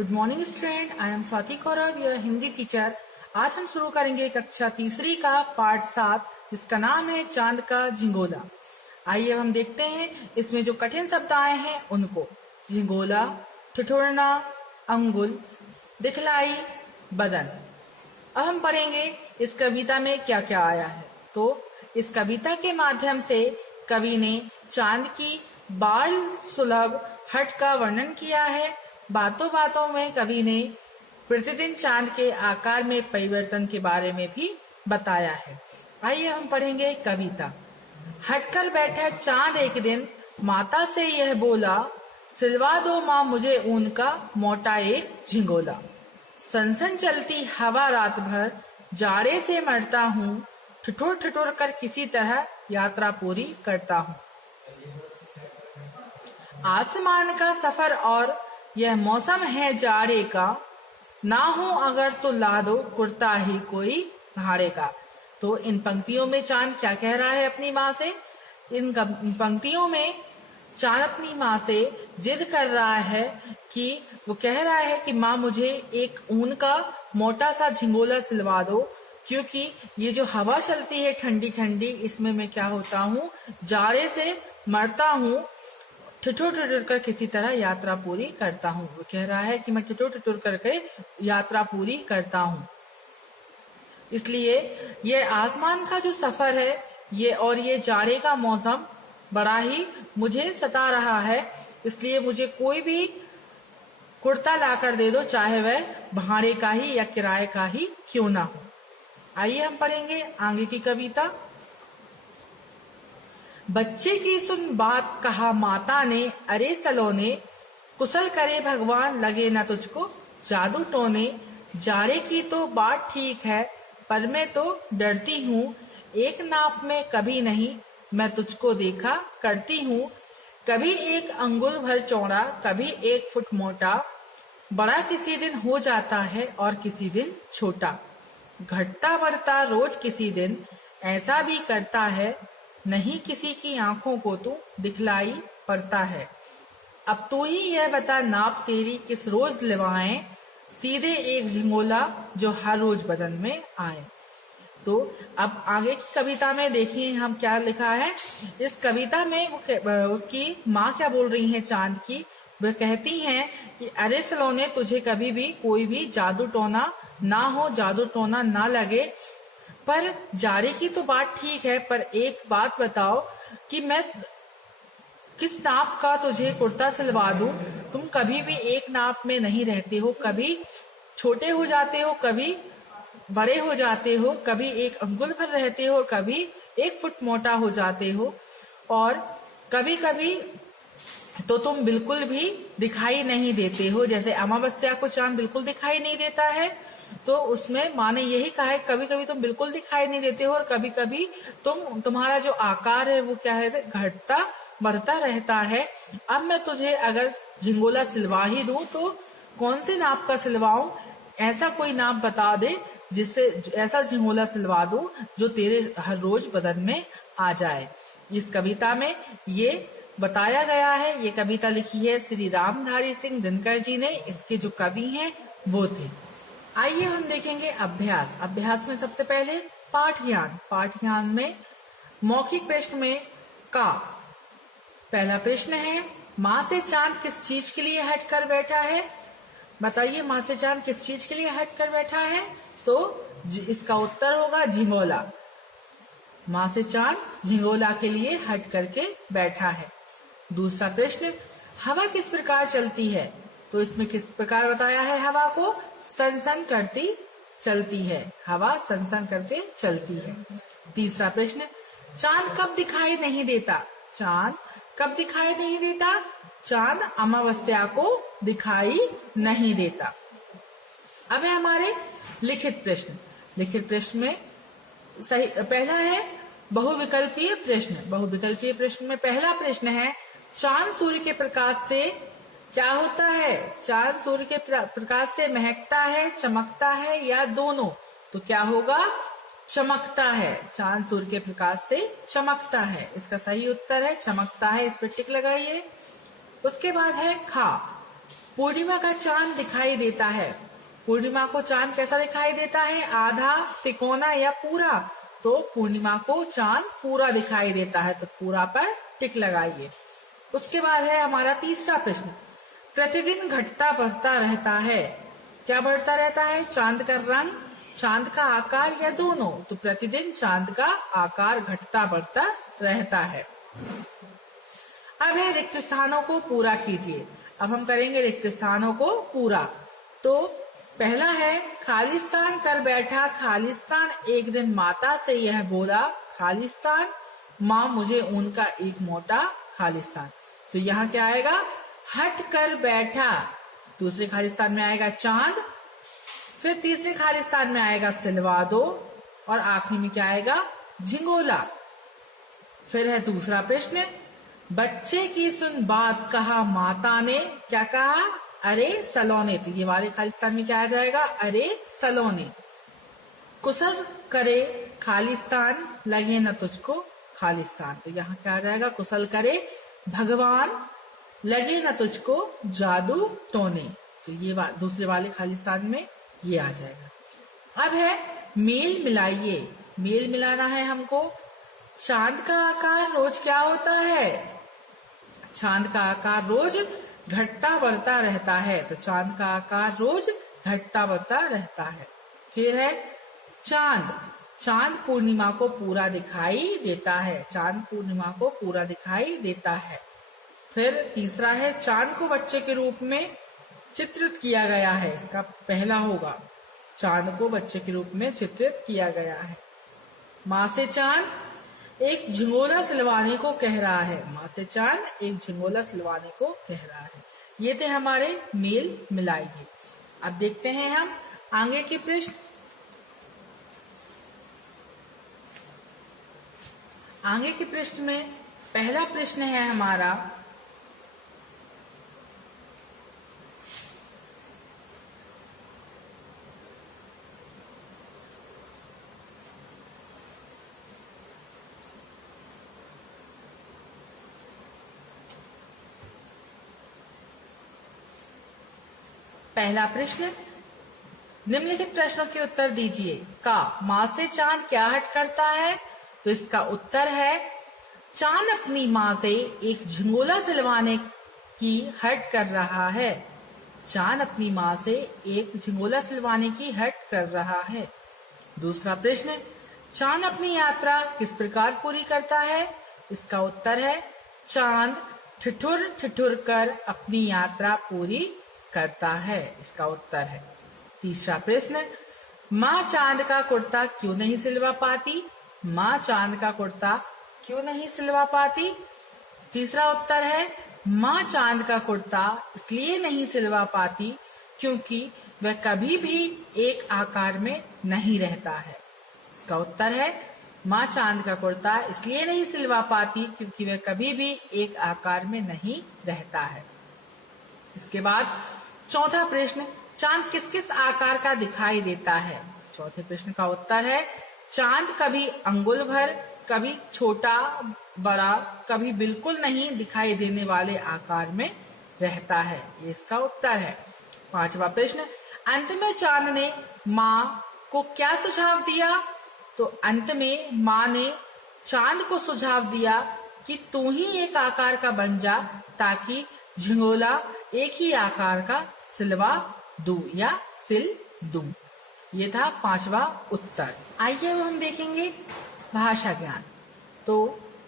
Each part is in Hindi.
Good morning student, I am Swati Kaurav, your Hindi teacher. आज हम शुरू करेंगे कक्षा तीसरी का पाठ 7, जिसका नाम है चांद का झिंगोला। आइए हम देखते हैं इसमें जो कठिन शब्द आए हैं उनको। झिंगोला, ठिठुरना, अंगुल, दिखलाई, बदन। अब हम पढ़ेंगे इस कविता में क्या क्या आया है। तो इस कविता के माध्यम से कवि ने चांद की बाल सुलभ हट का वर्णन किया है। बातों बातों में कवि ने प्रतिदिन चांद के आकार में परिवर्तन के बारे में भी बताया है। आइए हम पढ़ेंगे कविता। हटकर बैठा चांद एक दिन, माता से यह बोला, सिलवा दो माँ मुझे ऊन का मोटा एक झिंगोला। सनसन चलती हवा रात भर, जाड़े से मरता हूँ, ठिठुर ठिठुर कर किसी तरह यात्रा पूरी करता हूँ। आसमान का सफर और यह मौसम है जाड़े का, ना हो अगर तो ला दो कुर्ता ही कोई भाड़े का। तो इन पंक्तियों में चांद क्या कह रहा है अपनी माँ से? इन पंक्तियों में चांद अपनी माँ से जिद कर रहा है कि वो कह रहा है कि माँ मुझे एक ऊन का मोटा सा झिंगोला सिलवा दो, क्योंकि ये जो हवा चलती है ठंडी ठंडी, इसमें मैं क्या होता हूँ, जाड़े से मरता हूँ, ठिठुर ठिठुर कर किसी तरह यात्रा पूरी करता हूँ। वो कह रहा है कि मैं ठिठुर ठिठुर करके यात्रा पूरी करता हूँ। इसलिए ये आसमान का जो सफर है ये और ये जाड़े का मौसम बड़ा ही मुझे सता रहा है, इसलिए मुझे कोई भी कुर्ता लाकर दे दो, चाहे वह भाड़े का ही या किराए का ही क्यों ना हो। आइए हम पढ़ेंगे आगे की कविता। बच्चे की सुन बात कहा माता ने, अरे सलोने, कुशल करे भगवान लगे न तुझको जादू टोने। जाड़े की तो बात ठीक है पर मैं तो डरती हूँ, एक नाप में कभी नहीं मैं तुझको देखा करती हूँ। कभी एक अंगुल भर चौड़ा, कभी 1 फुट मोटा, बड़ा किसी दिन हो जाता है और किसी दिन छोटा। घटता बढ़ता रोज किसी दिन ऐसा भी करता है, नहीं किसी की आंखों को तू दिखलाई पड़ता है। अब तू ही यह बता नाप तेरी किस रोज दिलवाएं, सीधे एक झिंगोला जो हर रोज बदन में आए। तो अब आगे की कविता में देखिए हम क्या लिखा है। इस कविता में उसकी माँ क्या बोल रही है चांद की। वह कहती हैं कि अरे सलोने, तुझे कभी भी कोई भी जादू टोना ना हो, जादू टोना ना लगे। पर जाड़े की तो बात ठीक है, पर एक बात बताओ कि मैं किस नाप का तुझे कुर्ता सिलवा दूं। तुम कभी भी एक नाप में नहीं रहते हो, कभी छोटे हो जाते हो, कभी बड़े हो जाते हो, कभी 1 अंगुल भर रहते हो, कभी 1 फुट मोटा हो जाते हो, और कभी कभी तो तुम बिल्कुल भी दिखाई नहीं देते हो। जैसे अमावस्या को चांद बिल्कुल दिखाई नहीं देता है, तो उसमें माँ ने यही कहा है, कभी कभी तुम बिल्कुल दिखाई नहीं देते हो और कभी कभी तुम्हारा जो आकार है वो क्या है, घटता बढ़ता रहता है। अब मैं तुझे अगर झिंगोला सिलवा ही दूं तो कौन से नाप का सिलवाऊं, ऐसा कोई नाप बता दे जिससे ऐसा झिंगोला सिलवा दूं जो तेरे हर रोज बदन में आ जाए। इस कविता में ये बताया गया है। ये कविता लिखी है श्री रामधारी सिंह दिनकर जी ने। इसके जो कवि हैं वो थे। आइए हम देखेंगे अभ्यास। अभ्यास में सबसे पहले पाठ ज्ञान। पाठ ज्ञान में मौखिक प्रश्न में का पहला प्रश्न है, माँ से चांद किस चीज के लिए हट कर बैठा है? बताइए, माँ से चांद किस चीज के लिए हट कर बैठा है? तो इसका उत्तर होगा झिंगोला। माँ से चांद झिंगोला के लिए हट करके बैठा है। दूसरा प्रश्न, हवा किस प्रकार चलती है? तो इसमें किस प्रकार बताया है हवा को? सनसन करती चलती है। हवा सनसन करके चलती है। तीसरा प्रश्न, चांद कब दिखाई नहीं देता? चांद कब दिखाई नहीं देता? चांद अमावस्या को दिखाई नहीं देता। अब है हमारे लिखित प्रश्न। लिखित प्रश्न में सही पहला है बहुविकल्पीय प्रश्न। बहुविकल्पीय प्रश्न में पहला प्रश्न है, चांद सूर्य के प्रकाश से क्या होता है? चांद सूर्य के प्रकाश से महकता है, चमकता है या दोनों? तो क्या होगा? चमकता है। चांद सूर्य के प्रकाश से चमकता है। इसका सही उत्तर है चमकता है। इस पर टिक लगाइए। उसके बाद है खा, पूर्णिमा का चांद दिखाई देता है। पूर्णिमा को चांद कैसा दिखाई देता है? आधा, तिकोना या पूरा? तो पूर्णिमा को चांद पूरा दिखाई देता है, तो पूरा पर टिक लगाइए। उसके बाद है हमारा तीसरा प्रश्न, प्रतिदिन घटता बढ़ता रहता है। क्या बढ़ता रहता है? चांद का रंग, चांद का आकार या दोनों? तो प्रतिदिन चांद का आकार घटता बढ़ता रहता है। अब है रिक्त स्थानों को पूरा कीजिए। अब हम करेंगे रिक्त स्थानों को पूरा। तो पहला है, खालिस्तान कर बैठा खालिस्तान, एक दिन माता से यह बोला खालिस्तान, माँ मुझे ऊन का एक मोटा खालिस्तान। तो यहाँ क्या आएगा? हट कर बैठा। दूसरे खालिस्तान में आएगा चांद, फिर तीसरे खालिस्तान में आएगा सिलवा दो, और आखिरी में क्या आएगा? झिंगोला। फिर है दूसरा प्रश्न, बच्चे की सुन बात कहा माता ने। क्या कहा? अरे सलोने। तो ये वाले खालिस्तान में क्या आ जाएगा? अरे सलोने। कुशल करे खालिस्तान, लगे न तुझको खालिस्तान। तो यहाँ क्या आ जाएगा? कुशल करे भगवान, लगे न तुझको जादू टोने। तो ये दूसरे वाले खालिस्तान में ये आ जाएगा। अब है मेल मिलाइए। मेल मिलाना है हमको। चांद का आकार रोज क्या होता है? चांद का आकार रोज घटता बढ़ता रहता है। तो चांद का आकार रोज घटता बढ़ता रहता है। फिर है चांद, चांद पूर्णिमा को पूरा दिखाई देता है। चांद पूर्णिमा को पूरा दिखाई देता है। फिर तीसरा है, चांद को बच्चे के रूप में चित्रित किया गया है। इसका पहला होगा, चांद को बच्चे के रूप में चित्रित किया गया है। माँ से चांद एक झिंगोला सिलवाने को कह रहा है। माँ से चांद एक झिंगोला सिलवाने को कह रहा है। ये थे हमारे मेल मिलाइए। अब देखते हैं हम आगे के प्रश्न। आगे के प्रश्न में पहला प्रश्न है हमारा, पहला प्रश्न, निम्नलिखित प्रश्नों के उत्तर दीजिए। का माँ से चांद क्या हट करता है? तो इसका उत्तर है, चांद अपनी माँ से एक झिंगोला सिलवाने की हट कर रहा है। चांद अपनी माँ से एक झिंगोला सिलवाने की हट कर रहा है। दूसरा प्रश्न, चांद अपनी यात्रा किस प्रकार पूरी करता है? इसका उत्तर है, चांद ठिठुर ठिठुर कर अपनी यात्रा पूरी करता है। इसका उत्तर है। तीसरा प्रश्न, माँ चांद का कुर्ता क्यों नहीं सिलवा पाती? माँ चांद का कुर्ता क्यों नहीं सिलवा पाती? तीसरा उत्तर है, माँ चांद का कुर्ता इसलिए नहीं सिलवा पाती क्योंकि वह कभी भी एक आकार में नहीं रहता है। इसका उत्तर है, माँ चांद का कुर्ता इसलिए नहीं सिलवा पाती क्योंकि वह कभी भी एक आकार में नहीं रहता है। इसके बाद चौथा प्रश्न, चांद किस किस आकार का दिखाई देता है? चौथे प्रश्न का उत्तर है, चांद कभी अंगुल भर, कभी छोटा बड़ा, कभी बिल्कुल नहीं दिखाई देने वाले आकार में रहता है। ये इसका उत्तर है। पांचवा प्रश्न, अंत में चांद ने माँ को क्या सुझाव दिया? तो अंत में माँ ने चांद को सुझाव दिया कि तू ही एक आकार का बन जा ताकि झिंगोला एक ही आकार का सिलवा दूं या सिल दूं। ये था पांचवा उत्तर। आइए अब हम देखेंगे भाषा ज्ञान। तो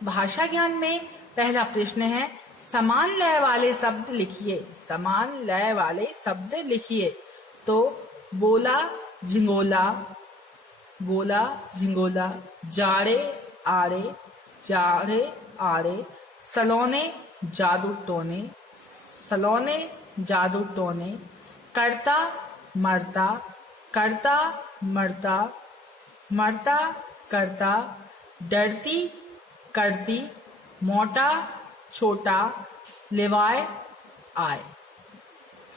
भाषा ज्ञान में पहला प्रश्न है, समान लय वाले शब्द लिखिए। समान लय वाले शब्द लिखिए। तो बोला झिंगोला, बोला झिंगोला, जाड़े आड़े, जाड़े आड़े, सलोने जादू टोने, सलोने जादू टोने, करता मरता, करता मरता, मरता करता, डरती करती, मोटा छोटा, लेवाए आए।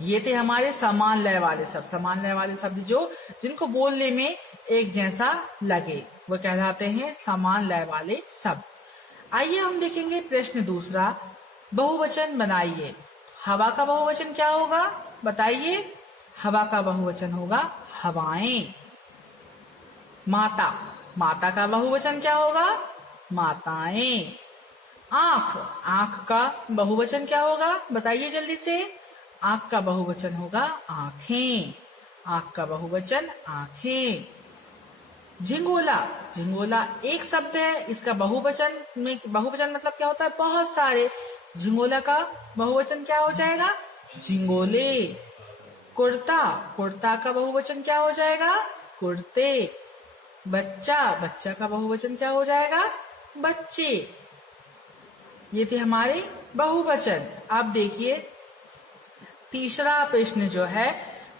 ये थे हमारे समान लय वाले शब्द। समान लय वाले शब्द जो जिनको बोलने में एक जैसा लगे वो कहलाते हैं समान लय वाले शब्द। आइए हम देखेंगे प्रश्न दूसरा, बहुवचन बनाइए। हवा का बहुवचन क्या होगा बताइए? हवा का बहुवचन होगा हवाएं। माता, माता का बहुवचन क्या होगा? माताएं। आंख, आंख का बहुवचन क्या होगा बताइए जल्दी से? आंख का बहुवचन होगा आंखें। आंख का बहुवचन आंखें। झिंगोला, झिंगोला एक शब्द है, इसका बहुवचन में, बहुवचन मतलब क्या होता है? बहुत सारे। झिंगोला का बहुवचन क्या हो जाएगा? झिंगोले। कुर्ता, कुर्ता का बहुवचन क्या हो जाएगा? कुर्ते। बच्चा, बच्चा का बहुवचन क्या हो जाएगा? बच्चे। ये थे हमारे बहुवचन। अब देखिए तीसरा प्रश्न जो है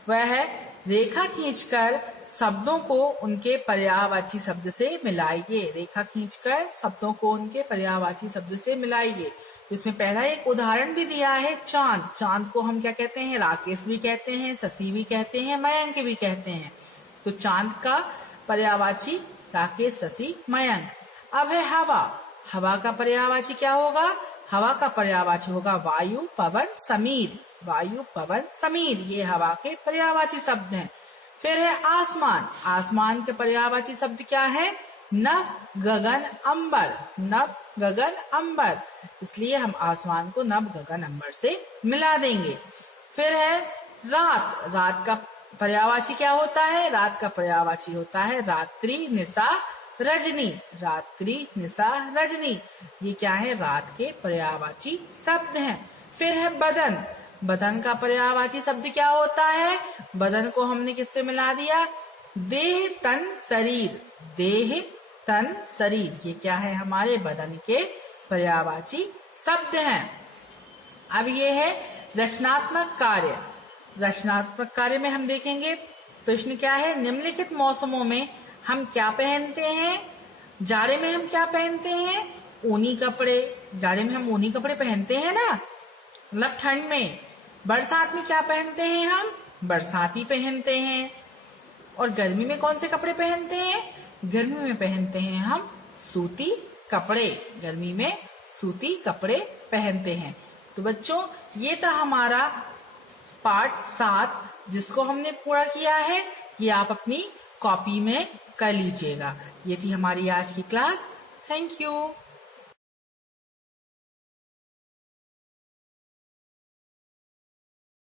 वह है रेखा खींचकर शब्दों को उनके पर्यायवाची शब्द से मिलाइए। रेखा खींचकर शब्दों को उनके पर्यायवाची शब्द से मिलाइए। इसमें पहला एक उदाहरण भी दिया है चांद। चांद को हम क्या कहते हैं? राकेश भी कहते हैं, शशि भी कहते हैं, मयंक भी कहते हैं। तो चांद का पर्यायवाची राकेश, शशि, मयंक। अब है हवा। हवा का पर्यायवाची क्या होगा? हवा का पर्यायवाची होगा वायु, पवन, समीर। वायु, पवन, समीर ये हवा के पर्यायवाची शब्द हैं। फिर है आसमान। आसमान के पर्यायवाची शब्द क्या है? नभ, गगन, अंबर। नभ, गगन, अंबर। इसलिए हम आसमान को नभ, गगन, अंबर से मिला देंगे। फिर है रात। रात का पर्यायवाची क्या होता है? रात का पर्यायवाची होता है रात्रि, निशा, रजनी। रात्रि, निशा, रजनी ये क्या है? रात के पर्यायवाची शब्द हैं। फिर है बदन। बदन का पर्यायवाची शब्द क्या होता है? बदन को हमने किससे मिला दिया? देह, तन, शरीर। देह, तन, शरीर ये क्या है? हमारे बदन के पर्यायवाची शब्द हैं। अब ये है रचनात्मक कार्य। रचनात्मक कार्य में हम देखेंगे प्रश्न क्या है? निम्नलिखित मौसमों में हम क्या पहनते हैं? जाड़े में हम क्या पहनते हैं? ऊनी कपड़े। जाड़े में हम ऊनी कपड़े पहनते हैं ना, मतलब ठंड में। बरसात में क्या पहनते हैं हम? बरसाती पहनते हैं। और गर्मी में कौन से कपड़े पहनते हैं? गर्मी में पहनते हैं हम सूती कपड़े। गर्मी में सूती कपड़े पहनते हैं। तो बच्चों ये था हमारा पार्ट 7 जिसको हमने पूरा किया है। ये आप अपनी कॉपी में कर लीजिएगा। ये थी हमारी आज की क्लास। Thank you.